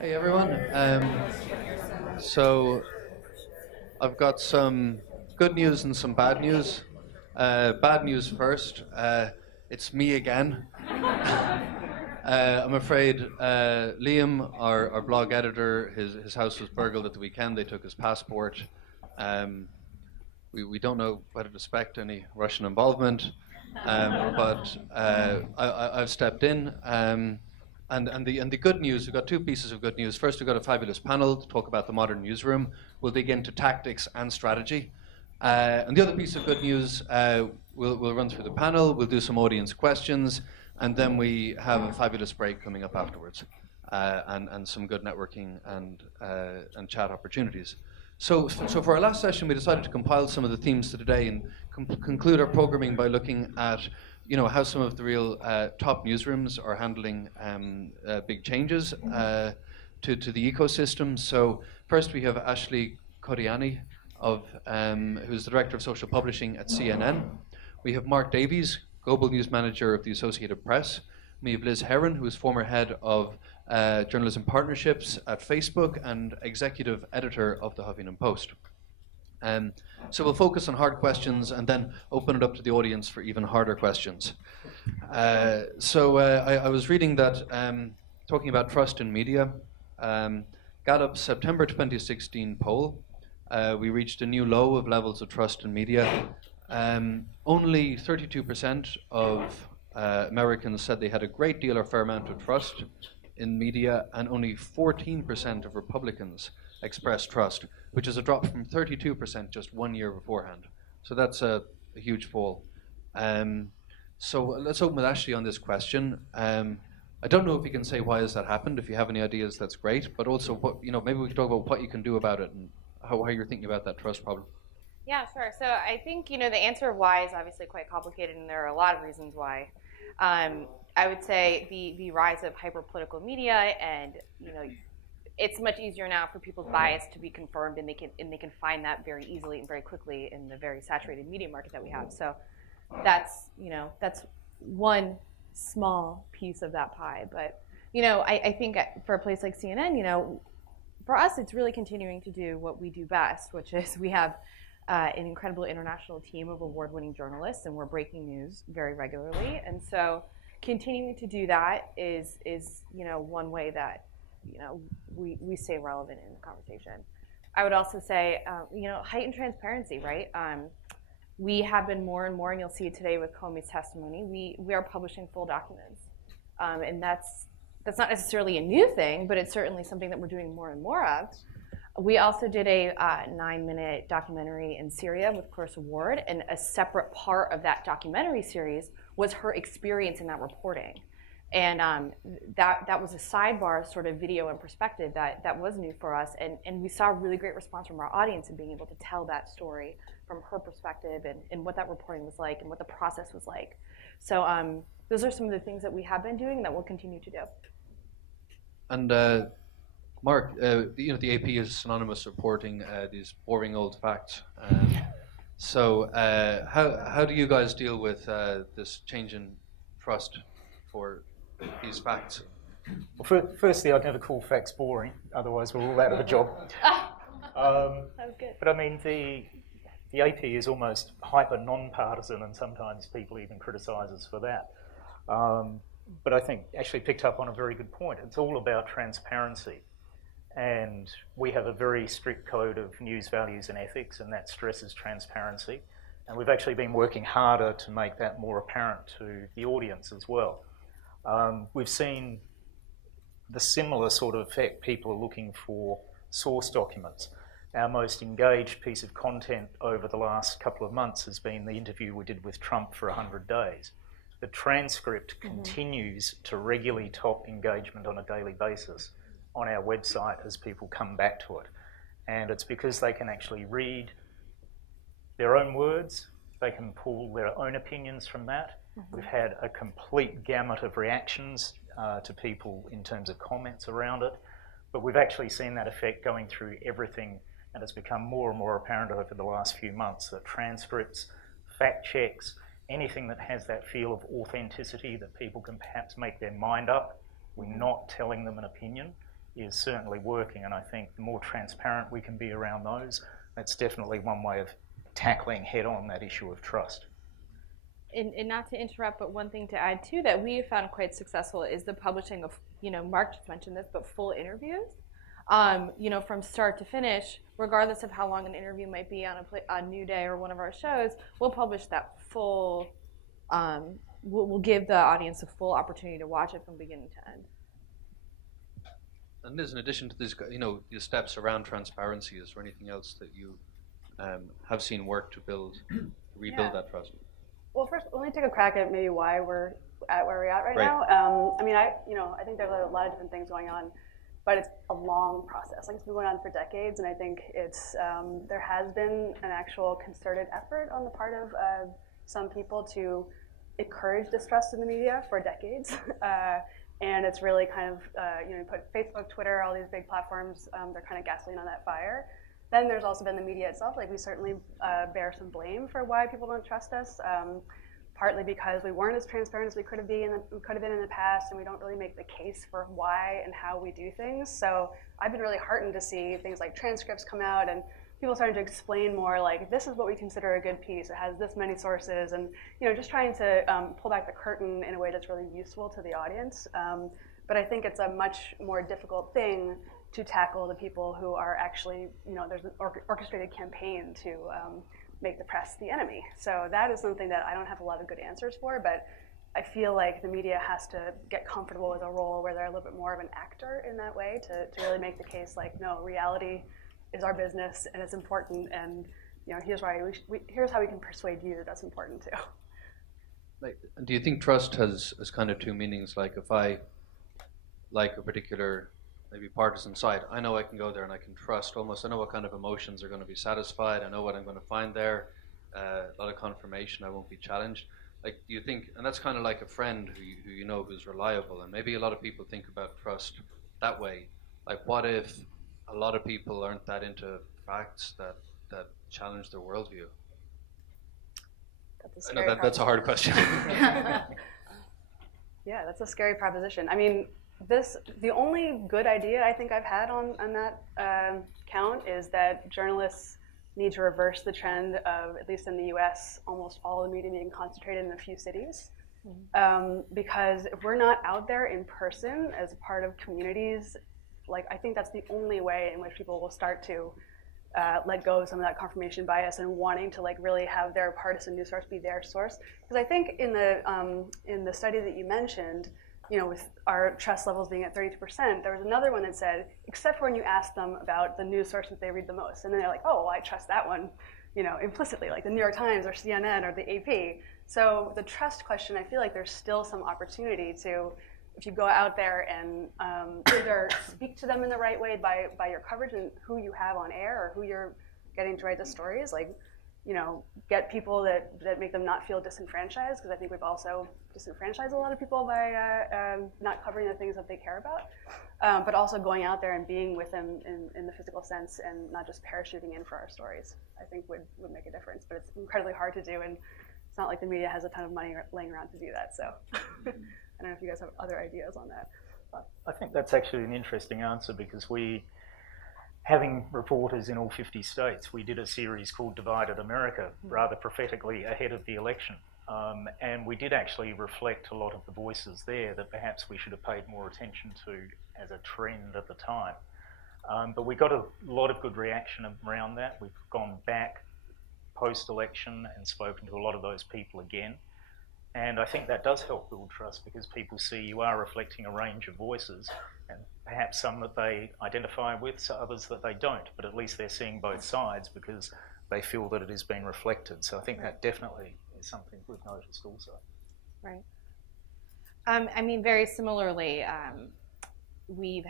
Hey everyone. So I've got some good news and some bad news. Bad news first. It's me again. I'm afraid Liam, our blog editor, his house was burgled at the weekend. They took his passport. We don't know whether to suspect any Russian involvement, but I've stepped in. And the good news, we've got two pieces of good news. First, we've got a fabulous panel to talk about the modern newsroom. We'll dig into tactics and strategy. And the other piece of good news, we'll run through the panel, we'll do some audience questions, and then we have a fabulous break coming up afterwards, and some good networking and chat opportunities. So for our last session, we decided to compile some of the themes to today and conclude our programming by looking at how some of the real top newsrooms are handling big changes to the ecosystem. So first we have Ashley Codianni, who's the Director of Social Publishing at CNN. We have Mark Davies, Global News Manager of the Associated Press. We have Liz Heron, who is former Head of Journalism Partnerships at Facebook and Executive Editor of the Huffington Post. So we'll focus on hard questions and then open it up to the audience for even harder questions. I was reading that, talking about trust in media, Gallup's September 2016 poll, we reached a new low of levels of trust in media. Only 32% of Americans said they had a great deal or fair amount of trust in media, and only 14% of Republicans expressed trust, which is a drop from 32% just 1 year beforehand. So that's a huge fall. So let's open with Ashley on this question. I don't know if you can say why has that happened. If you have any ideas, that's great. But also, maybe we can talk about what you can do about it and how you're thinking about that trust problem. Yeah, sure. So I think, the answer of why is obviously quite complicated, and there are a lot of reasons why. I would say the rise of hyper-political media, and, it's much easier now for people's bias to be confirmed, and they can find that very easily and very quickly in the very saturated media market that we have. So that's one small piece of that pie. But, I think for a place like CNN, for us, it's really continuing to do what we do best, which is we have an incredible international team of award-winning journalists, and we're breaking news very regularly. And so continuing to do that is one way that we stay relevant in the conversation. I would also say heightened transparency, right? We have been more and more, and you'll see it today with Comey's testimony. We are publishing full documents, and that's not necessarily a new thing, but it's certainly something that we're doing more and more of. We also did a 9-minute documentary in Syria with Clarissa Ward, and a separate part of that documentary series was her experience in that reporting. And that was a sidebar sort of video and perspective that was new for us, and we saw a really great response from our audience in being able to tell that story from her perspective and what that reporting was like and what the process was like. So those are some of the things that we have been doing and that we'll continue to do. And Mark, the AP is synonymous reporting these boring old facts. So how do you guys deal with this change in trust for these facts? Well, firstly, I'd never call facts boring, otherwise we're all out of a job. That was good. But I mean, the AP is almost hyper non-partisan, and sometimes people even criticise us for that. But I think actually picked up on a very good point. It's all about transparency. And we have a very strict code of news values and ethics, and that stresses transparency. And we've actually been working harder to make that more apparent to the audience as well. We've seen the similar sort of effect. People are looking for source documents. Our most engaged piece of content over the last couple of months has been the interview we did with Trump for 100 days. The transcript continues to regularly top engagement on a daily basis on our website as people come back to it. And it's because they can actually read their own words, they can pull their own opinions from that. We've had a complete gamut of reactions to people in terms of comments around it, but we've actually seen that effect going through everything, and it's become more and more apparent over the last few months that transcripts, fact checks, anything that has that feel of authenticity that people can perhaps make their mind up, we're not telling them an opinion, is certainly working, and I think the more transparent we can be around those, that's definitely one way of tackling head-on that issue of trust. And not to interrupt, but one thing to add too that we have found quite successful is the publishing of, Mark just mentioned this, but full interviews, from start to finish, regardless of how long an interview might be on New Day or one of our shows, we'll publish that full, we'll give the audience a full opportunity to watch it from beginning to end. And Liz, in addition to this, the steps around transparency, is there anything else that you have seen work to rebuild that trust? Well, first, let me take a crack at maybe why we're at where we're at right now. I think there's a lot of different things going on, but it's a long process. Like, it's been going on for decades, and I think it's there has been an actual concerted effort on the part of some people to encourage distrust in the media for decades. And it's really kind of, you put Facebook, Twitter, all these big platforms, they're kind of gasoline on that fire. Then there's also been the media itself. Like, we certainly bear some blame for why people don't trust us, partly because we weren't as transparent as we could have been in the past, and we don't really make the case for why and how we do things. So I've been really heartened to see things like transcripts come out and people starting to explain more, like, this is what we consider a good piece. It has this many sources, and just trying to pull back the curtain in a way that's really useful to the audience. But I think it's a much more difficult thing to tackle the people who are actually, there's an orchestrated campaign to make the press the enemy. So that is something that I don't have a lot of good answers for, but I feel like the media has to get comfortable with a role where they're a little bit more of an actor in that way to really make the case, like, no, reality is our business and it's important, and here's how we can persuade you that that's important too. Like, do you think trust has kind of two meanings? Like, if I like a particular maybe partisan side, I know I can go there and I can trust I know what kind of emotions are going to be satisfied, I know what I'm going to find there, a lot of confirmation, I won't be challenged. Like, do you think, and that's kind of like a friend who who's reliable, and maybe a lot of people think about trust that way. Like, what if a lot of people aren't that into facts that challenge their worldview? I know that's a hard question. Yeah, that's a scary proposition. I mean, the only good idea I think I've had on that count is that journalists need to reverse the trend of, at least in the US, almost all the media being concentrated in a few cities. Because if we're not out there in person as a part of communities, like, I think that's the only way in which people will start to let go of some of that confirmation bias and wanting to, like, really have their partisan news source be their source. Because I think in the study that you mentioned, with our trust levels being at 32%, there was another one that said, except for when you ask them about the news source that they read the most, and then they're like, oh, well, I trust that one, implicitly, like the New York Times or CNN or the AP. So the trust question, I feel like there's still some opportunity to, if you go out there and either speak to them in the right way by your coverage and who you have on air or who you're getting to write the stories, like, get people that make them not feel disenfranchised, because I think we've also disenfranchised a lot of people by not covering the things that they care about, but also going out there and being with them in the physical sense and not just parachuting in for our stories, I think would make a difference. But it's incredibly hard to do, and it's not like the media has a ton of money laying around to do that, so I don't know if you guys have other ideas on that. I think that's actually an interesting answer, because having reporters in all 50 states, we did a series called Divided America, rather prophetically ahead of the election. And we did actually reflect a lot of the voices there that perhaps we should have paid more attention to as a trend at the time. But we got a lot of good reaction around that. We've gone back post-election and spoken to a lot of those people again. And I think that does help build trust, because people see you are reflecting a range of voices, and perhaps some that they identify with, so others that they don't, but at least they're seeing both sides because they feel that it is being reflected. So I think that definitely is something we've noticed also. Right. I mean, very similarly, we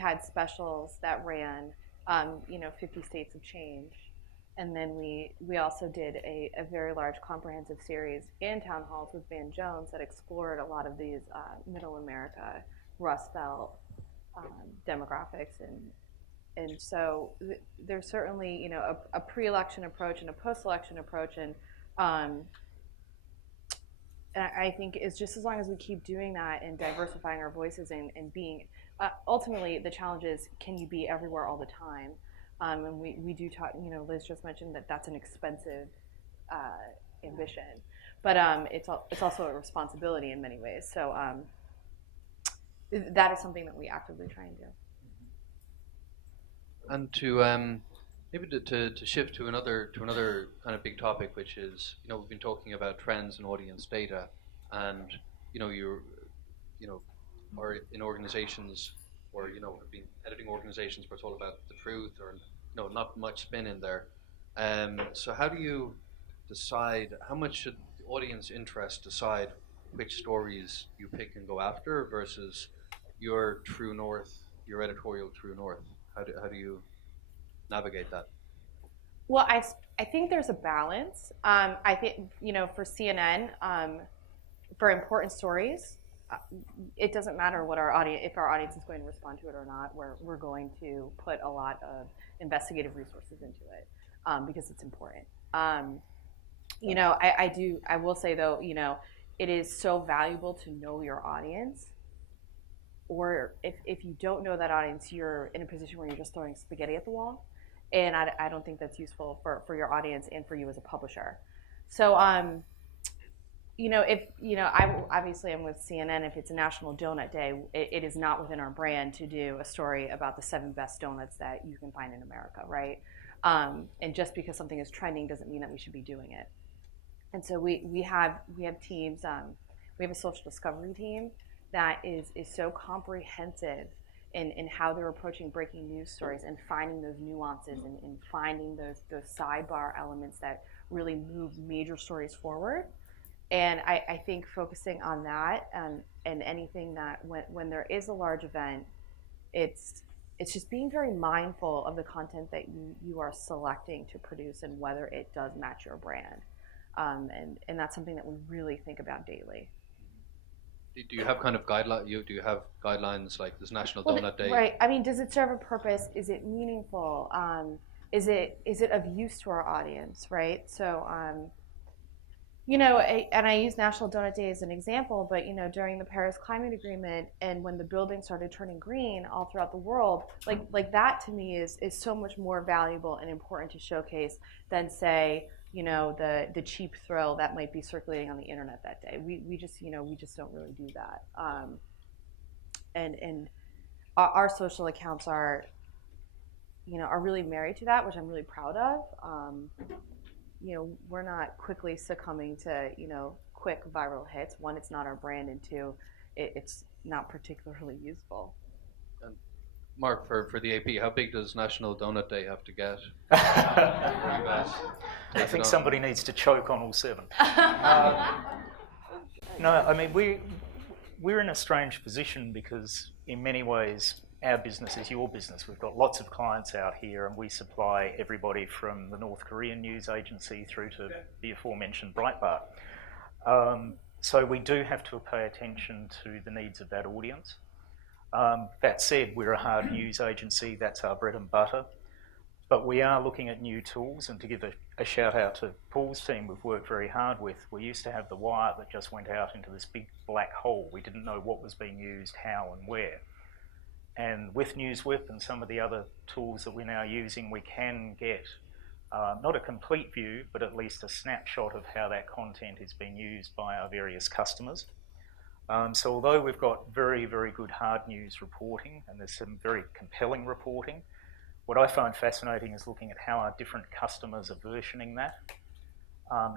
had specials that ran, 50 States of Change. And then we also did a very large comprehensive series and town halls with Van Jones that explored a lot of these Middle America, Rust Belt demographics, and so there's certainly a pre-election approach and a post-election approach, and I think is just as long as we keep doing that and diversifying our voices and being, ultimately the challenge is, can you be everywhere all the time? And we do talk, Liz just mentioned that that's an expensive ambition, but it's also a responsibility in many ways. So that is something that we actively try and do. And to maybe to shift to another kind of big topic, which is, we've been talking about trends and audience data, and are in organizations, or have been editing organizations where it's all about the truth, or not much spin in there. So how do you decide, how much should the audience interest decide which stories you pick and go after versus your true north, your editorial true north? How do you navigate that? Well, I think there's a balance. I think, for CNN, for important stories, it doesn't matter what if our audience is going to respond to it or not. We're going to put a lot of investigative resources into it because it's important. I will say though, it is so valuable to know your audience. Or if you don't know that audience, you're in a position where you're just throwing spaghetti at the wall. And I don't think that's useful for your audience and for you as a publisher. So, obviously I'm with CNN. If it's a National Donut Day, it is not within our brand to do a story about the 7 best donuts that you can find in America, right? And just because something is trending doesn't mean that we should be doing it. And so we have teams. We have a social discovery team that is so comprehensive in how they're approaching breaking news stories and finding those nuances and finding those sidebar elements that really move major stories forward. And I think focusing on that and anything that when there is a large event, it's just being very mindful of the content that you are selecting to produce and whether it does match your brand. And that's something that we really think about daily. Do you have kind of do you have guidelines like this National Donut Day? Right. I mean, does it serve a purpose? Is it meaningful? Is it of use to our audience? Right. So, and I use National Donut Day as an example, but during the Paris Climate Agreement and when the buildings started turning green all throughout the world, like that to me is so much more valuable and important to showcase than say, the cheap thrill that might be circulating on the internet that day. We just don't really do that. And our social accounts are really married to that, which I'm really proud of. We're not quickly succumbing to, quick viral hits. One, it's not our brand, and two, it's not particularly useful. And Mark, for the AP, how big does National Donut Day have to get? I think somebody needs to choke on all 7. No, I mean, we're in a strange position because in many ways our business is your business. We've got lots of clients out here and we supply everybody from the North Korean news agency through to the aforementioned Breitbart. So we do have to pay attention to the needs of that audience. That said, we're a hard news agency, that's our bread and butter. But we are looking at new tools, and to give a shout out to Paul's team we've worked very hard with. We used to have the wire that just went out into this big black hole. We didn't know what was being used, how and where. And with NewsWhip and some of the other tools that we're now using, we can get not a complete view, but at least a snapshot of how that content is being used by our various customers. So although we've got very, very good hard news reporting, and there's some very compelling reporting, what I find fascinating is looking at how our different customers are versioning that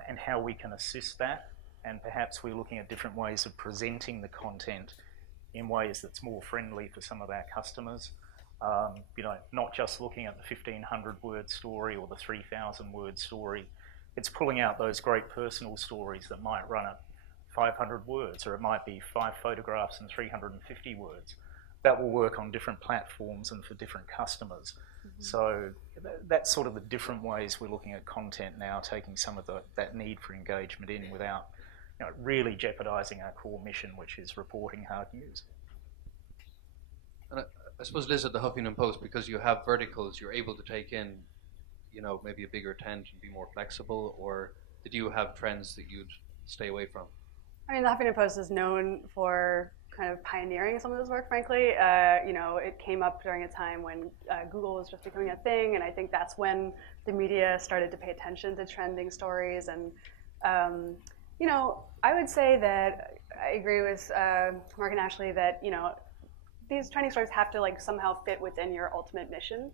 and how we can assist that. And perhaps we're looking at different ways of presenting the content in ways that's more friendly for some of our customers. Not just looking at the 1,500-word story or the 3,000-word story. It's pulling out those great personal stories that might run at 500 words, or it might be 5 photographs and 350 words. That will work on different platforms and for different customers. Mm-hmm. So that's sort of the different ways we're looking at content now, taking some of that need for engagement in without really jeopardizing our core mission, which is reporting hard news. And I suppose, Liz, at the Huffington Post, because you have verticals, you're able to take in, maybe a bigger tent and be more flexible, or did you have trends that you'd stay away from? I mean, the Huffington Post is known for kind of pioneering some of this work, frankly. It came up during a time when Google was just becoming a thing, and I think that's when the media started to pay attention to trending stories. And, I would say that I agree with Mark and Ashley that, these trending stories have to somehow fit within your ultimate mission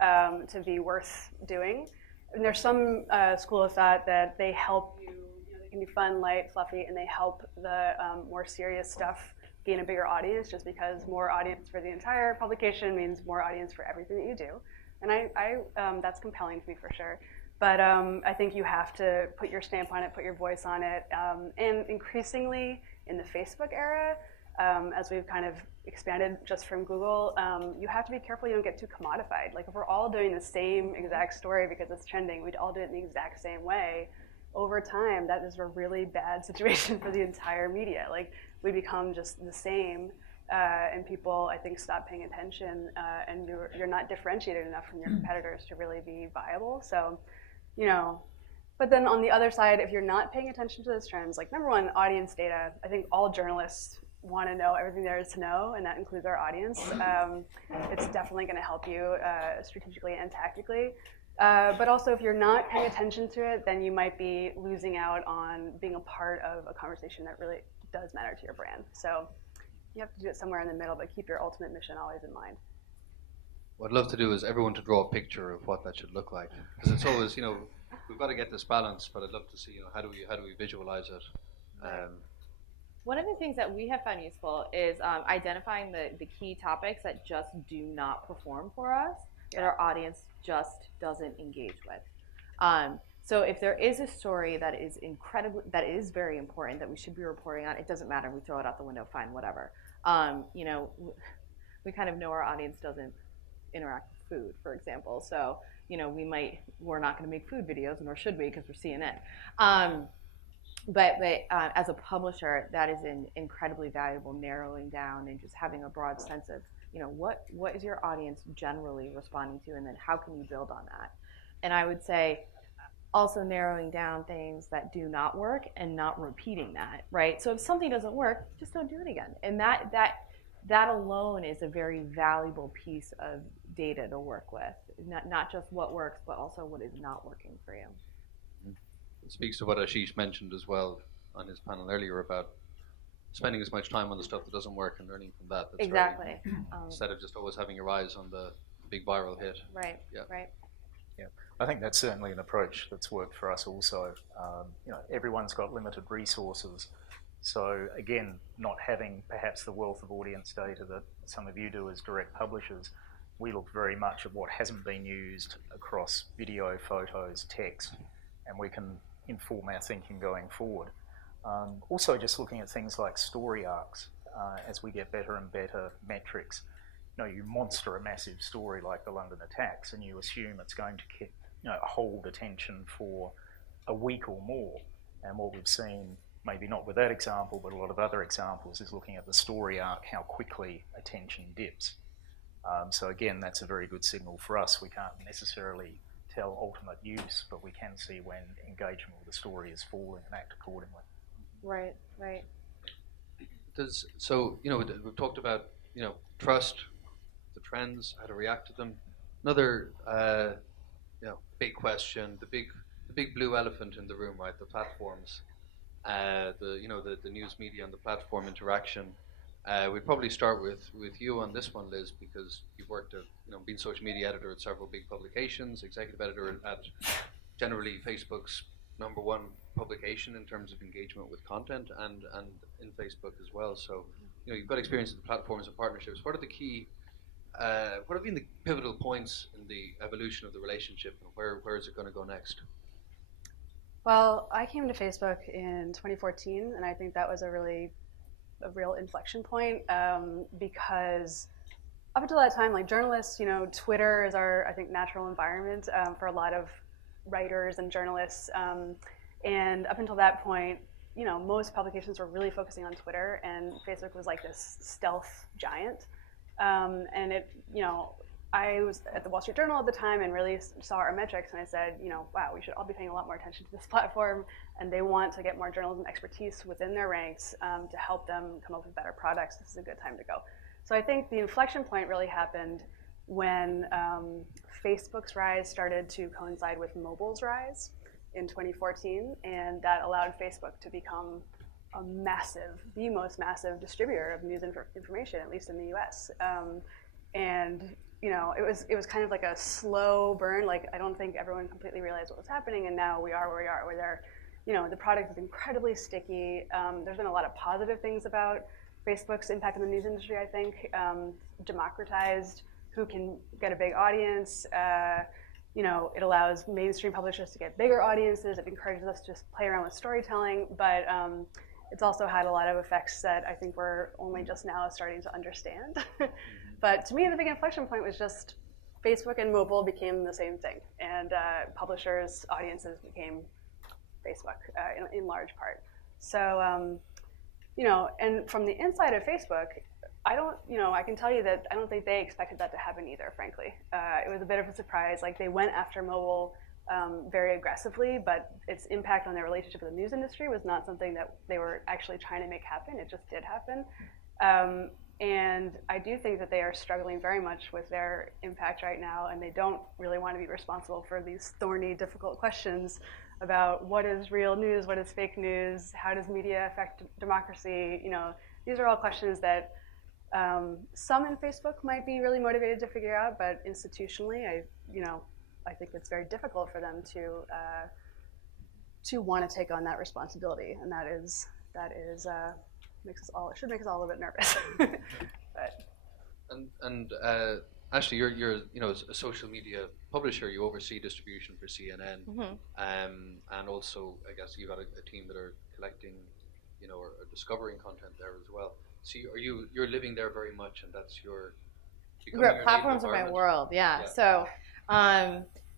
to be worth doing. And there's some school of thought that they help you, they can be fun, light, fluffy, and they help the more serious stuff gain a bigger audience, just because more audience for the entire publication means more audience for everything that you do. And I that's compelling to me for sure. But I think you have to put your stamp on it, put your voice on it. And increasingly in the Facebook era, as we've kind of expanded just from Google, you have to be careful you don't get too commodified. Like if we're all doing the same exact story because it's trending, we'd all do it in the exact same way. Over time, that is a really bad situation for the entire media. Like we become just the same, and people, I think, stop paying attention, and you're not differentiated enough from your competitors to really be viable. So, but then on the other side, if you're not paying attention to those trends, like number one, audience data. I think all journalists want to know everything there is to know, and that includes our audience. It's definitely going to help you strategically and tactically. But also, if you're not paying attention to it, then you might be losing out on being a part of a conversation that really does matter to your brand. So you have to do it somewhere in the middle, but keep your ultimate mission always in mind. What I'd love to do is everyone to draw a picture of what that should look like, because it's always, we've got to get this balance, but I'd love to see, how do we visualize it? One of the things that we have found useful is identifying the key topics that just do not perform for us, that our audience just doesn't engage with. So if there is a story that is very important that we should be reporting on, it doesn't matter. We throw it out the window, fine, whatever. We kind of know our audience doesn't interact with food, for example. So we're not going to make food videos, nor should we, because we're CNN. But as a publisher, that is incredibly valuable, narrowing down and just having a broad sense of, what is your audience generally responding to, and then how can you build on that? And I would say also narrowing down things that do not work and not repeating that, right? So if something doesn't work, just don't do it again. And that alone is a very valuable piece of data to work with, not just what works, but also what is not working for you. It speaks to what Ashish mentioned as well on his panel earlier about spending as much time on the stuff that doesn't work and learning from that. That's exactly. Instead of just always having your eyes on the big viral hit. Right. Yeah. Right. Yeah, I think that's certainly an approach that's worked for us also. Everyone's got limited resources. So again, not having perhaps the wealth of audience data that some of you do as direct publishers, we look very much at what hasn't been used across video, photos, text, and we can inform our thinking going forward. Also just looking at things like story arcs as we get better and better metrics. You monster a massive story like the London attacks and you assume it's going to hold attention for a week or more. And what we've seen, maybe not with that example, but a lot of other examples, is looking at the story arc, how quickly attention dips. So again, that's a very good signal for us. We can't necessarily tell ultimate use, but we can see when engagement with the story is falling and act accordingly. Right, right. We've talked about, trust, the trends, how to react to them. Another, big question, the big blue elephant in the room, right? The platforms, the news media and the platform interaction. We'd probably start with you on this one, Liz, because you've worked at, been social media editor at several big publications, executive editor at generally Facebook's #1 publication in terms of engagement with content and in Facebook as well. So, you've got experience with the platforms and partnerships. What are the key, what have been the pivotal points in the evolution of the relationship, and where is it going to go next? Well, I came to Facebook in 2014, and I think that was a real inflection point because up until that time, like journalists, Twitter is our, I think, natural environment for a lot of writers and journalists. And up until that point, most publications were really focusing on Twitter, and Facebook was like this stealth giant. And it, I was at the Wall Street Journal at the time and really saw our metrics, and I said, wow, we should all be paying a lot more attention to this platform, and they want to get more journalism expertise within their ranks to help them come up with better products. This is a good time to go. So I think the inflection point really happened when Facebook's rise started to coincide with mobile's rise in 2014, and that allowed Facebook to become the most massive distributor of news information, at least in the US. And it was kind of like a slow burn. Like, I don't think everyone completely realized what was happening, and now we are where we are, where the product is incredibly sticky. There's been a lot of positive things about Facebook's impact on the news industry, I think. Democratized who can get a big audience. It allows mainstream publishers to get bigger audiences. It encourages us to just play around with storytelling, but it's also had a lot of effects that I think we're only just now starting to understand. But to me, the big inflection point was just Facebook and mobile became the same thing, and publishers' audiences became Facebook in large part. So, and from the inside of Facebook, I can tell you that I don't think they expected that to happen either, frankly. It was a bit of a surprise. Like, they went after mobile very aggressively, but its impact on their relationship with the news industry was not something that they were actually trying to make happen. It just did happen. And I do think that they are struggling very much with their impact right now, and they don't really want to be responsible for these thorny, difficult questions about what is real news, what is fake news, how does media affect democracy. These are all questions that some in Facebook might be really motivated to figure out, but institutionally, I think it's very difficult for them to want to take on that responsibility, and that should make us all a little bit nervous. Ashley, you're a social media publisher. You oversee distribution for CNN, and also I guess you've got a team that are collecting, or discovering content there as well. So you're living there very much, and that's your platforms are my world. Yeah. So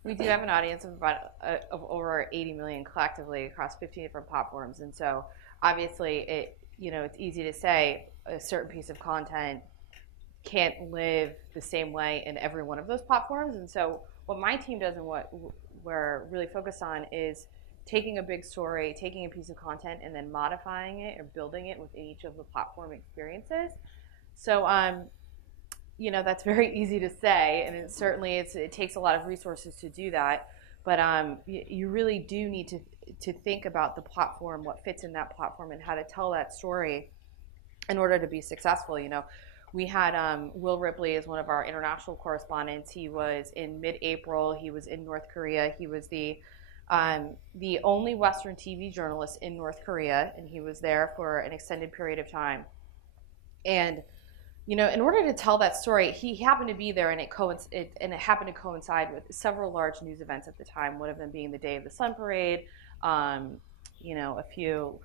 we do have an audience of of over 80 million collectively across 15 different platforms, and so obviously it's easy to say a certain piece of content can't live the same way in every one of those platforms. And so what my team does and what we're really focused on is taking a big story, taking a piece of content, and then modifying it or building it within each of the platform experiences. So, that's very easy to say, and it takes a lot of resources to do that. But you really do need to think about the platform, what fits in that platform, and how to tell that story in order to be successful. We had Will Ripley as one of our international correspondents. He was in mid-April. He was in North Korea. He was the only Western TV journalist in North Korea, and he was there for an extended period of time. And in order to tell that story, he happened to be there, and it happened to coincide with several large news events at the time. One of them being the Day of the Sun Parade, a few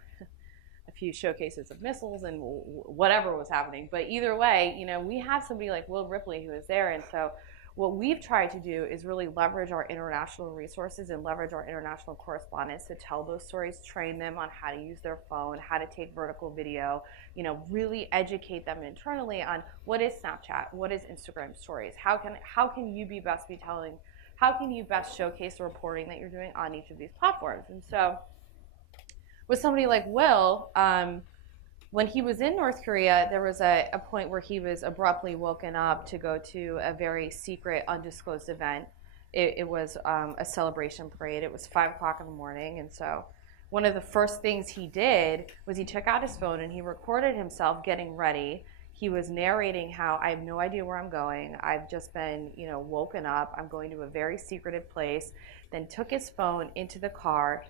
showcases of missiles and whatever was happening. But either way, we have somebody like Will Ripley who is there, and so what we've tried to do is really leverage our international resources and leverage our international correspondents to tell those stories, train them on how to use their phone, how to take vertical video, really educate them internally on what is Snapchat, what is Instagram stories, how can you how can you best showcase the reporting that you're doing on each of these platforms. And so with somebody like Will, when he was in North Korea, there was a point where he was abruptly woken up to go to a very secret, undisclosed event. It was a celebration parade. It was 5 o'clock in the morning. And so one of the first things he did was he took out his phone and he recorded himself getting ready. He was narrating how, I have no idea where I'm going. I've just been, woken up. I'm going to a very secretive place. Then took his phone into the car,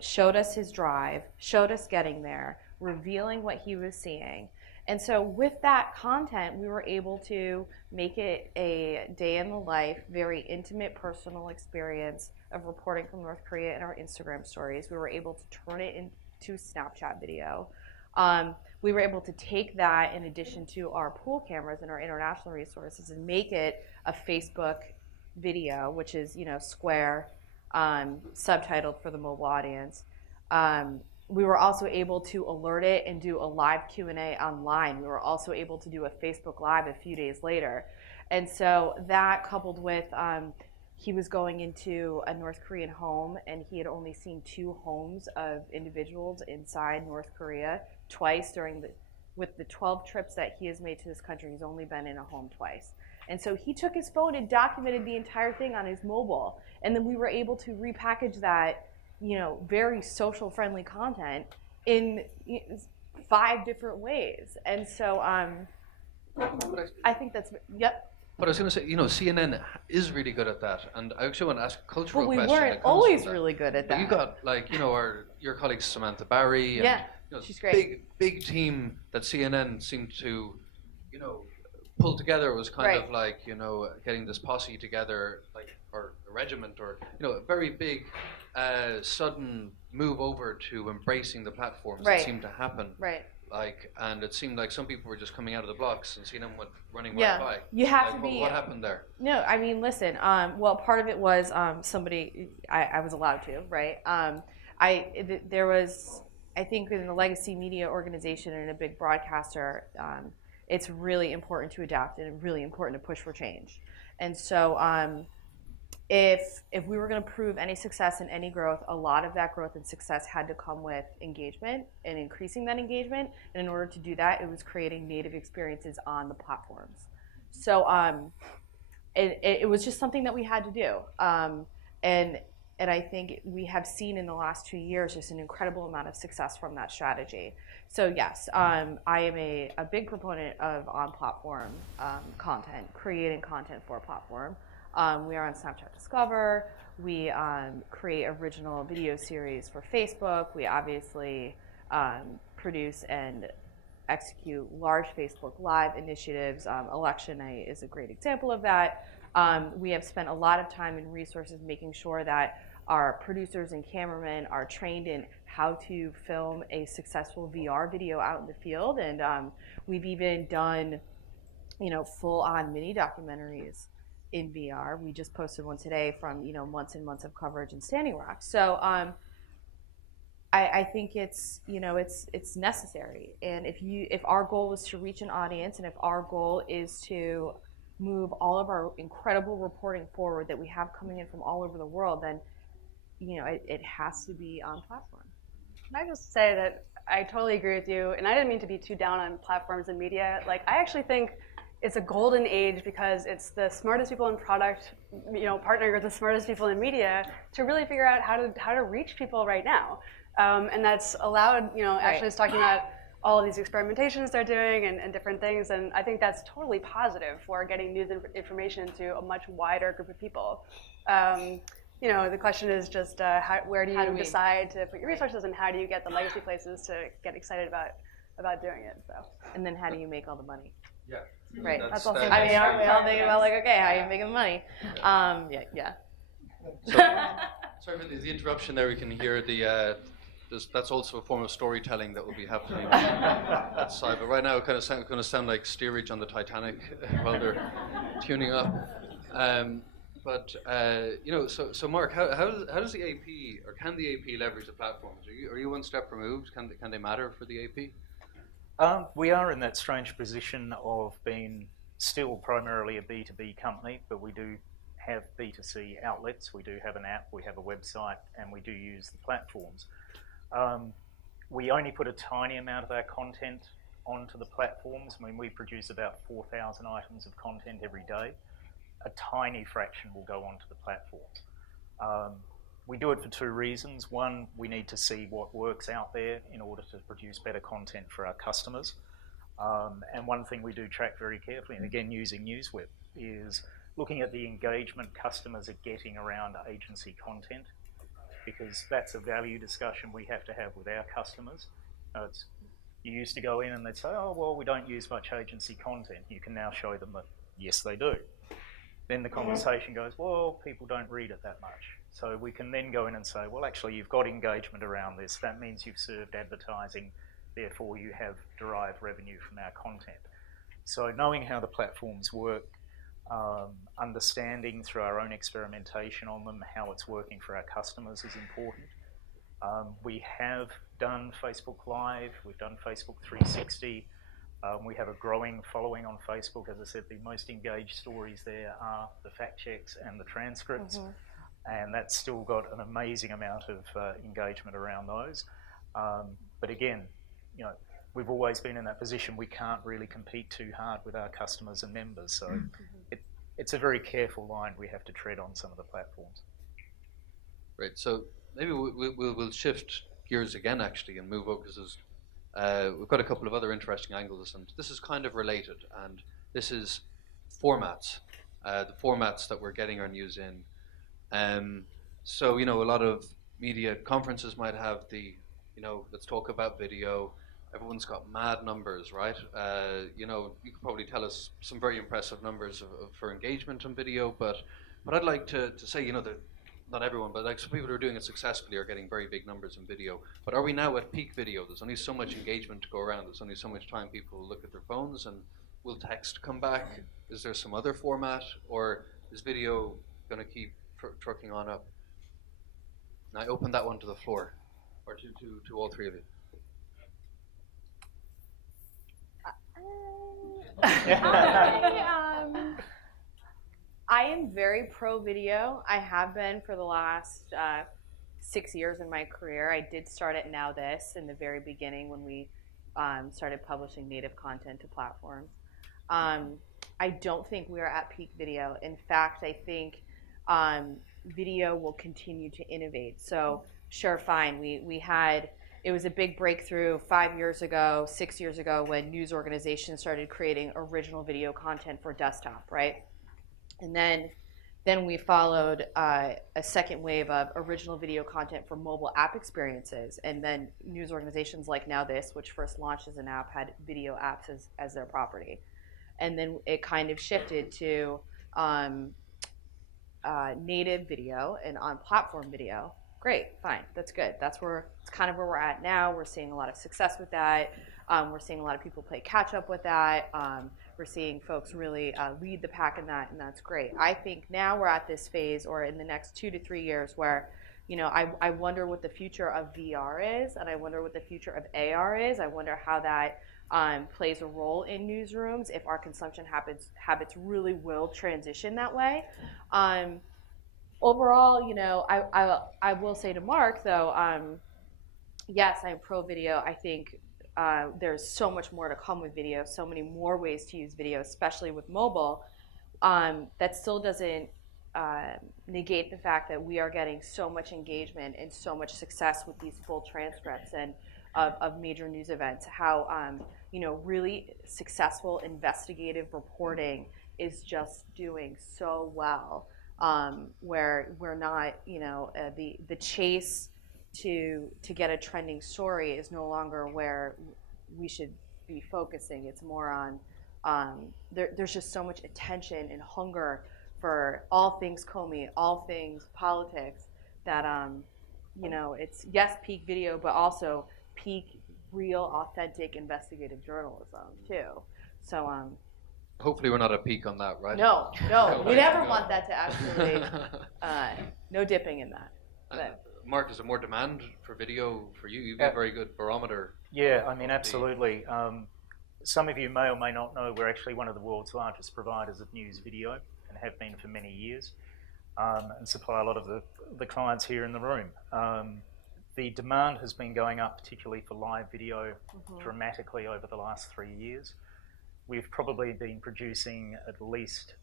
showed us his drive, showed us getting there, revealing what he was seeing. And so with that content, we were able to make it a day in the life, very intimate, personal experience of reporting from North Korea in our Instagram stories. We were able to turn it into Snapchat video. We were able to take that in addition to our pool cameras and our international resources and make it a Facebook video, which is, square, subtitled for the mobile audience. we were also able to alert it and do a live Q&A online. We were also able to do a Facebook Live a few days later. And so that coupled with he was going into a North Korean home, and he had only seen 2 homes of individuals inside North Korea twice with the 12 trips that he has made to this country. He's only been in a home twice. And so he took his phone and documented the entire thing on his mobile. And then we were able to repackage that, very social friendly content in 5 different ways. And so I think that's, yep. But I was going to say, CNN is really good at that, and I actually want to ask a cultural question. But we weren't always really good at that. But you got your colleague Samantha Barry, and, she's great. Big team that CNN seemed to, pull together. It was kind of like getting this posse together, or a regiment, or a very big, sudden move over to embracing the platforms that seemed to happen. Right. And it seemed like some people were just coming out of the blocks and CNN went running right by. You have to be. What happened there? No, I mean, listen. Well, part of it was somebody. I was allowed to, right? There was, I think, in the legacy media organization and a big broadcaster, it's really important to adapt and really important to push for change. And so, if we were going to prove any success and any growth, a lot of that growth and success had to come with engagement and increasing that engagement. And in order to do that, it was creating native experiences on the platforms. So it was just something that we had to do. And I think we have seen in the last 2 years just an incredible amount of success from that strategy. So yes, I am a big proponent of on-platform content, creating content for a platform. We are on Snapchat Discover. We create original video series for Facebook. We obviously produce and execute large Facebook Live initiatives. Election night is a great example of that. We have spent a lot of time and resources making sure that our producers and cameramen are trained in how to film a successful VR video out in the field. And we've even done, full-on mini documentaries in VR. We just posted one today from months and months of coverage in Standing Rock. So I think it's necessary. And if our goal is to reach an audience, and if our goal is to move all of our incredible reporting forward that we have coming in from all over the world, then it has to be on platform. Can I just say that I totally agree with you, and I didn't mean to be too down on platforms and media. I actually think it's a golden age because it's the smartest people in product, partnering with the smartest people in media to really figure out how to reach people right now. And that's allowed, Ashley was talking about all of these experimentations they're doing and different things, and I think that's totally positive for getting news information to a much wider group of people. The question is just where do you decide to put your resources, and how do you get the legacy places to get excited about doing it? So. And then how do you make all the money? Yeah. Right. That's also. I mean, aren't we all thinking about okay, how are you making the money? Yeah. So, sorry for the interruption there. We can hear that's also a form of storytelling that will be happening outside. But right now, it kind of going to sound like steerage on the Titanic while they're tuning up. So Mark, how does the AP, or can the AP leverage the platforms? Are you one step removed? Can they matter for the AP? We are in that strange position of being still primarily a B2B company, but we do have B2C outlets. We do have an app, we have a website, and we do use the platforms. We only put a tiny amount of our content onto the platforms. I mean, we produce about 4,000 items of content every day. A tiny fraction will go onto the platforms. We do it for 2 reasons. One, we need to see what works out there in order to produce better content for our customers. And one thing we do track very carefully, and again using NewsWhip, is looking at the engagement customers are getting around agency content, because that's a value discussion we have to have with our customers. You used to go in and they'd say, oh, well, we don't use much agency content. You can now show them that, yes, they do. Then the conversation goes, well, people don't read it that much. So we can then go in and say, well, actually, you've got engagement around this. That means you've served advertising. Therefore, you have derived revenue from our content. So knowing how the platforms work, understanding through our own experimentation on them how it's working for our customers is important. We have done Facebook Live, we've done Facebook 360. We have a growing following on Facebook. As I said, the most engaged stories there are the fact checks and the transcripts. And that's still got an amazing amount of engagement around those. But again, you know, we've always been in that position. We can't really compete too hard with our customers and members. So it's a very careful line we have to tread on some of the platforms. Great. So maybe we'll shift gears again, actually, and move over, because we've got a couple of other interesting angles, and this is kind of related, and this is formats, the formats that we're getting our news in. So, you know, a lot of media conferences might have the, you know, let's talk about video. Everyone's got mad numbers, right? You know, you could probably tell us some very impressive numbers for engagement on video, but I'd like to say, you know, that not everyone, but like some people who are doing it successfully are getting very big numbers in video. But are we now at peak video? There's only so much engagement to go around. There's only so much time people will look at their phones, and will text come back? Is there some other format, or is video going to keep trucking on up? And I open that one to the floor, or to all three of you. I am very pro video. I have been for the last 6 years in my career. I did start at Now This in the very beginning when we started publishing native content to platforms. I don't think we are at peak video. In fact, I think video will continue to innovate. So sure, fine. It was a big breakthrough 5 years ago, 6 years ago, when news organizations started creating original video content for desktop, right? And then we followed a second wave of original video content for mobile app experiences. And then news organizations like Now This, which first launched as an app, had video apps as their property. And then it kind of shifted to native video and on-platform video. Great, fine, that's good. It's kind of where we're at now. We're seeing a lot of success with that. We're seeing a lot of people play catch up with that. We're seeing folks really lead the pack in that, and that's great. I think now we're at this phase, or in the next 2 to 3 years, where, you know, I wonder what the future of VR is, and I wonder what the future of AR is. I wonder how that plays a role in newsrooms, if our consumption habits really will transition that way. Overall, you know, I will say to Mark, though, yes, I'm pro video. I think there's so much more to come with video, so many more ways to use video, especially with mobile. That still doesn't negate the fact that we are getting so much engagement and so much success with these full transcripts and of major news events. How you know, really successful investigative reporting is just doing so well. Where we're not, you know, the chase to get a trending story is no longer where we should be focusing. It's more on there's just so much attention and hunger for all things Comey, all things politics, that you know, it's, yes, peak video, but also peak real, authentic investigative journalism too. So hopefully we're not at peak on that, right? No, we never want that to actually, no dipping in that. But. Mark, is there more demand for video for you? You've got a very good barometer. Yeah, I mean, absolutely. Some of you may or may not know we're actually one of the world's largest providers of news video, and have been for many years, and supply a lot of the clients here in the room. The demand has been going up, particularly for live video, dramatically over the last 3 years. We've probably been producing at least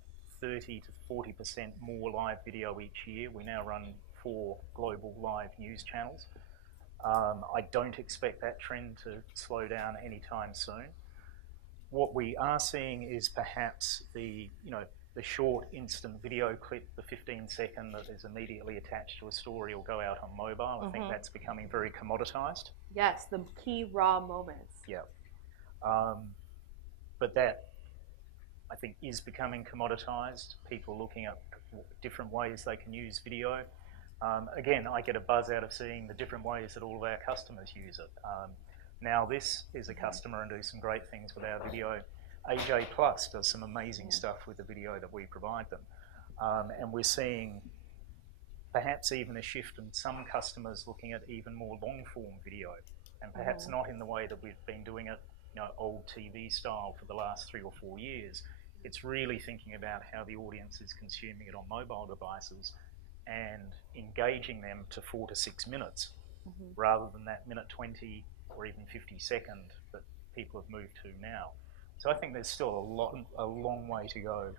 30 to 40% more live video each year. We now run 4 global live news channels. I don't expect that trend to slow down anytime soon. What we are seeing is perhaps the short instant video clip, the 15-second that is immediately attached to a story or go out on mobile. I think that's becoming very commoditized. Yes, the key raw moments. Yeah. But that, I think, is becoming commoditized. People looking at different ways they can use video. Again, I get a buzz out of seeing the different ways that all of our customers use it. Now This is a customer and do some great things with our video. AJ Plus does some amazing stuff with the video that we provide them. And we're seeing perhaps even a shift in some customers looking at even more long-form video, and perhaps not in the way that we've been doing it, old TV style for the last 3 or 4 years. It's really thinking about how the audience is consuming it on mobile devices and engaging them to 4 to 6 minutes, rather than that minute 20 or even 50-second that people have moved to now. So I think there's still a long way to go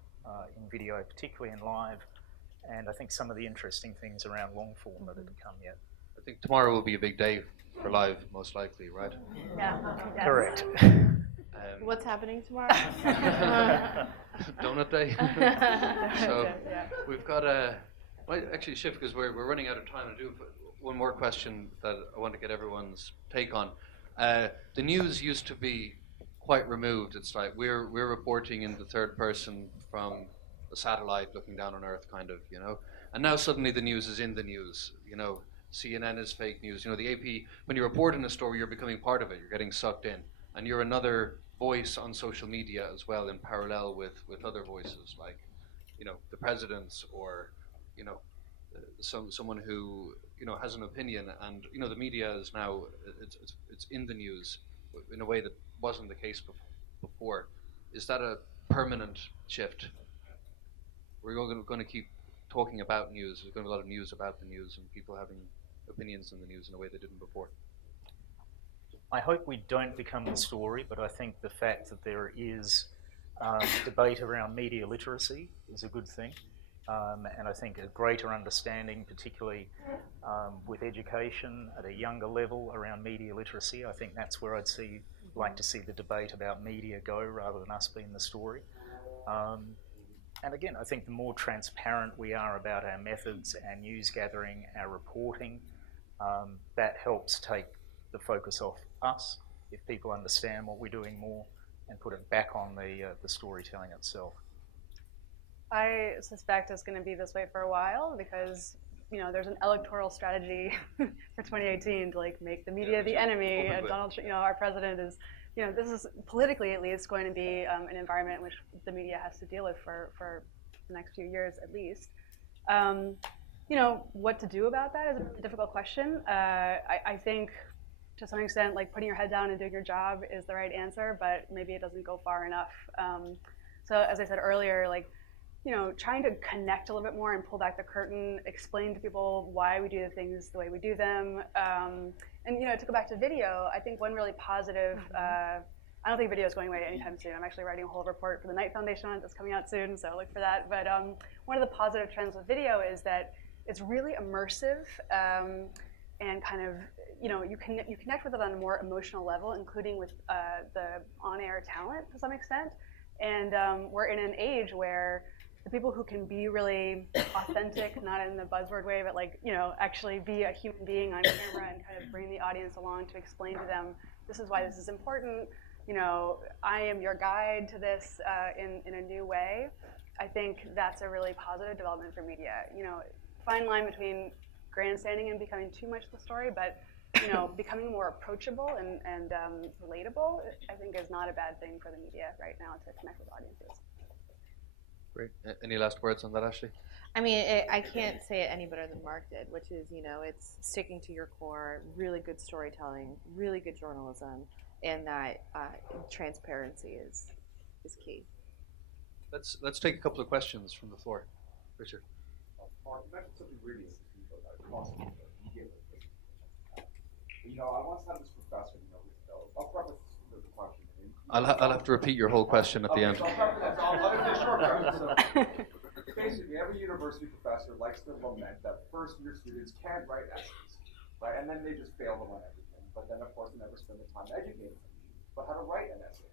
in video, particularly in live, and I think some of the interesting things around long form that haven't come yet. I think tomorrow will be a big day for live, most likely, right? Yeah. Correct. What's happening tomorrow? Donut day. So we've got might actually shift because we're running out of time to do one more question that I want to get everyone's take on. The news used to be quite removed. It's like we're reporting in the third person from the satellite looking down on Earth, kind of, And now suddenly the news is in the news. CNN is fake news. The AP, when you report on a story, you're becoming part of it. You're getting sucked in, and you're another voice on social media as well, in parallel with other voices, like the president's, or someone who has an opinion. And the media is now it's in the news in a way that wasn't the case before. Is that a permanent shift? We're going to keep talking about news. There's going to be a lot of news about the news, and people having opinions in the news in a way they didn't before. I hope we don't become the story, but I think the fact that there is debate around media literacy is a good thing. And I think a greater understanding, particularly with education at a younger level around media literacy, I think that's where I'd like to see the debate about media go, rather than us being the story. And again, I think the more transparent we are about our methods, our news gathering, our reporting, that helps take the focus off us if people understand what we're doing more and put it back on the storytelling itself. I suspect it's going to be this way for a while because there's an electoral strategy for 2018 to make the media the enemy. Donald, our president is, this is politically at least going to be an environment in which the media has to deal with for the next few years at least. What to do about that is a difficult question. I think to some extent, putting your head down and doing your job is the right answer, but maybe it doesn't go far enough. So as I said earlier, trying to connect a little bit more and pull back the curtain, explain to people why we do the things the way we do them. And to go back to video, I think one really positive, I don't think video is going away anytime soon. I'm actually writing a whole report for the Knight Foundation on it that's coming out soon, so look for that. But one of the positive trends with video is that it's really immersive and kind of, you connect with it on a more emotional level, including with the on-air talent to some extent. And we're in an age where the people who can be really authentic, not in the buzzword way, but actually be a human being on camera and kind of bring the audience along to explain to them, this is why this is important. I am your guide to this in a new way. I think that's a really positive development for media. Fine line between grandstanding and becoming too much the story, but becoming more approachable and relatable, I think, is not a bad thing for the media right now to connect with audiences. Great. Any last words on that, Ashley? I mean, I can't say it any better than Mark did, which is, it's sticking to your core, really good storytelling, really good journalism, and that transparency is key. Let's take a couple of questions from the floor. Richard. Mark, you mentioned something really interesting about cost of media literacy. I once had this professor, I'll preface the question. I'll have to repeat your whole question at the end. So I'll do a short preface. So basically, every university professor likes to lament that first-year students can't write essays, right? And then they just fail to learn everything. But then, of course, they never spend the time educating them. But how to write an essay,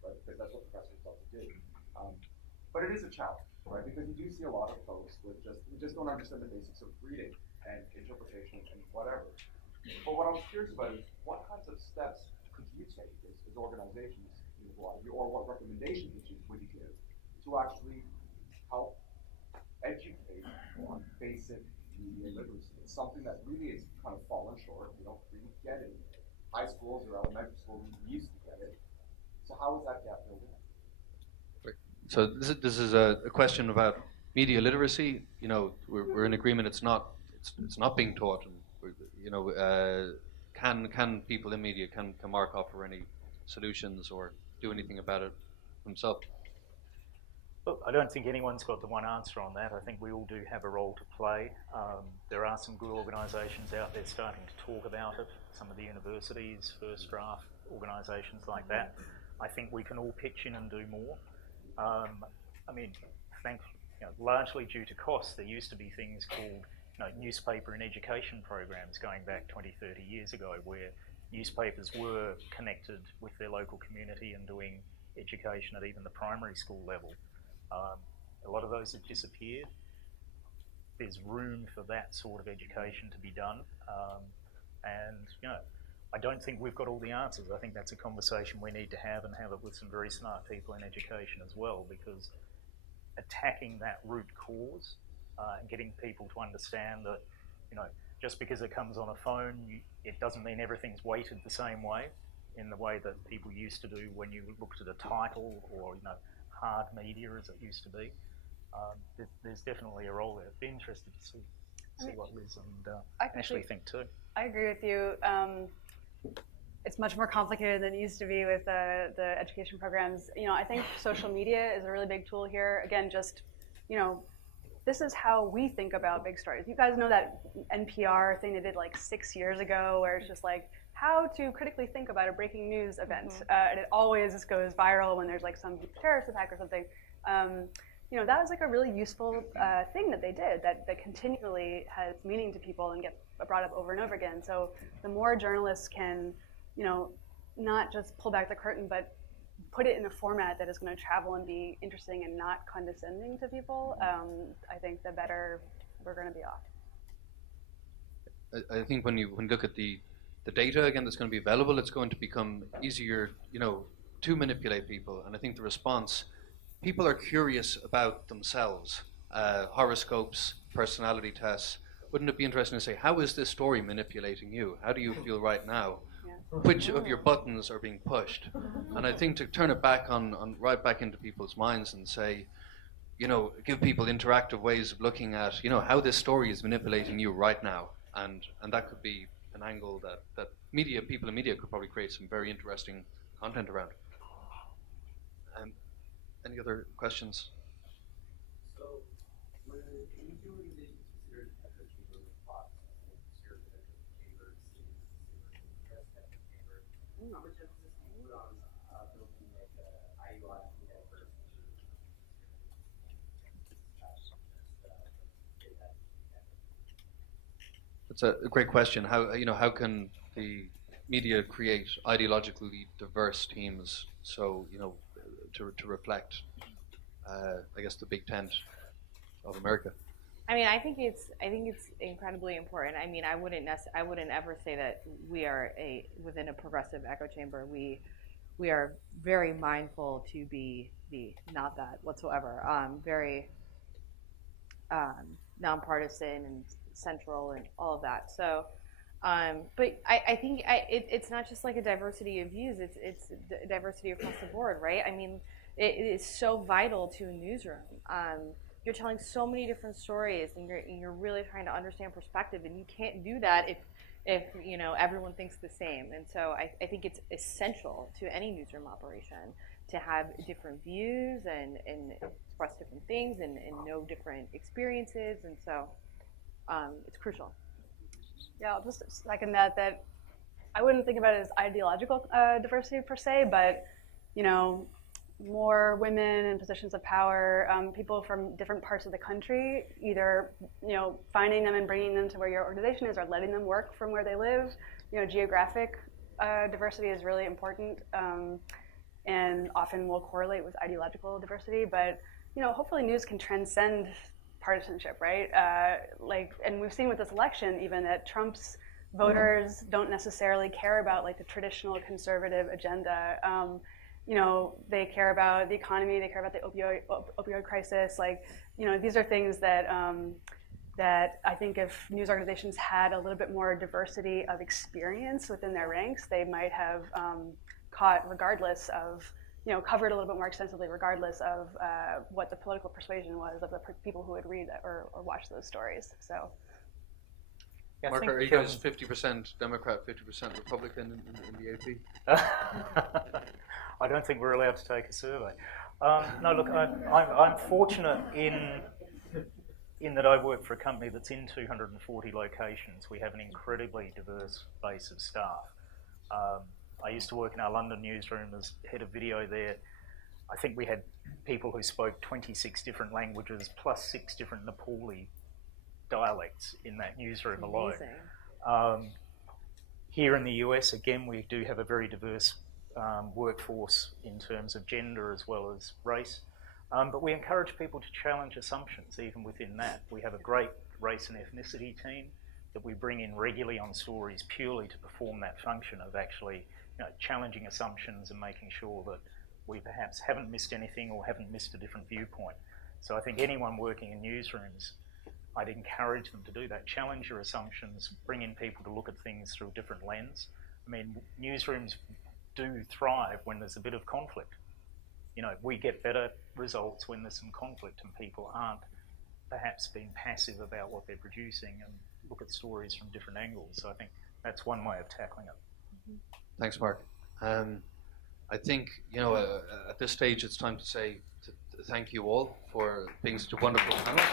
right? Because that's what professors love to do. But it is a challenge, right? Because you do see a lot of folks who just don't understand the basics of reading and interpretation and whatever. But what I was curious about is what kinds of steps could you take as organizations, or what recommendations would you give to actually help educate on basic media literacy? It's something that really is kind of fallen short. We don't really get it in high schools or elementary schools. We used to get it. So how is that gap filled in? So this is a question about media literacy. We're in agreement. It's not it's not being taught, and can people in media, can Mark offer any solutions or do anything about it himself? Look, I don't think anyone's got the one answer on that. I think we all do have a role to play. There are some good organisations out there starting to talk about it. Some of the universities, First Draft, organisations like that. I think we can all pitch in and do more. I mean, largely due to costs, there used to be things called newspaper and education programs going back 20, 30 years ago, where newspapers were connected with their local community and doing education at even the primary school level. A lot of those have disappeared. There's room for that sort of education to be done. I don't think we've got all the answers. I think that's a conversation we need to have, and have it with some very smart people in education as well, because attacking that root cause and getting people to understand that, just because it comes on a phone, it doesn't mean everything's weighted the same way, in the way that people used to do when you looked at a title, or hard media as it used to be. There's definitely a role there. I'd be interested to see what Liz and Ashley think too. I agree with you. It's much more complicated than it used to be with the education programs. I think social media is a really big tool here. Again, just, this is how we think about big stories. You guys know that NPR thing they did like 6 years ago, where it's just like how to critically think about a breaking news event. And it always just goes viral when there's like some terrorist attack or something. That was like a really useful thing that they did that continually has meaning to people and gets brought up over and over again. So the more journalists can, not just pull back the curtain, but put it in a format that is going to travel and be interesting and not condescending to people, I think the better we're going to be off. I think when you look at the data again that's going to be available, it's going to become easier, to manipulate people. And I think the response, people are curious about themselves. Horoscopes, personality tests. Wouldn't it be interesting to say, how is this story manipulating you? How do you feel right now? Yeah. Which of your buttons are being pushed? And I think to turn it back right back into people's minds and say, give people interactive ways of looking at, how this story is manipulating you right now. And that could be an angle that people in media could probably create some very interesting content around. Any other questions? So, when you do organizations considered echo chamber response, considered echo chamber, how much emphasis do you put on building like ideologically diverse? That's a great question. How can the media create ideologically diverse teams? So to reflect, I guess, the big tent of America. I think it's incredibly important. I wouldn't ever say that we are within a progressive echo chamber. We are very mindful to be not that whatsoever. Very nonpartisan and central and all of that. So, but I think it's not just like a diversity of views. It's diversity across the board, right? It is so vital to a newsroom. You're telling so many different stories, and you're really trying to understand perspective, and you can't do that if everyone thinks the same. And so I think it's essential to any newsroom operation to have different views and express different things and know different experiences, and so it's crucial. Yeah, I'll just second that I wouldn't think about it as ideological diversity per se, but more women in positions of power, people from different parts of the country, either finding them and bringing them to where your organization is, or letting them work from where they live. Geographic diversity is really important, and often will correlate with ideological diversity. But hopefully news can transcend partisanship, right? And we've seen with this election even that Trump's voters don't necessarily care about the traditional conservative agenda. They care about the economy, they care about the opioid crisis. These are things that that I think if news organizations had a little bit more diversity of experience within their ranks, they might have caught, regardless of, covered a little bit more extensively, regardless of what the political persuasion was of the people who would read or watch those stories. So Yeah, I Mark, think, are you guys 50% Democrat, 50% Republican in the AP? I don't think we're allowed to take a survey. No, look, I'm fortunate in that I work for a company that's in 240 locations. We have an incredibly diverse base of staff. I used to work in our London newsroom as head of video there. I think we had people who spoke 26 different languages plus 6 different Nepali dialects in that newsroom alone. Here in the US, again, we do have a very diverse workforce in terms of gender as well as race. But we encourage people to challenge assumptions even within that. We have a great race and ethnicity team that we bring in regularly on stories purely to perform that function of actually challenging assumptions and making sure that we perhaps haven't missed anything or haven't missed a different viewpoint. So I think anyone working in newsrooms, I'd encourage them to do that. Challenge your assumptions, bring in people to look at things through a different lens. I mean, newsrooms do thrive when there's a bit of conflict. We get better results when there's some conflict and people aren't perhaps being passive about what they're producing and look at stories from different angles. So I think that's one way of tackling it. Thanks, Mark. I think, at this stage it's time to say thank you all for being such a wonderful panel.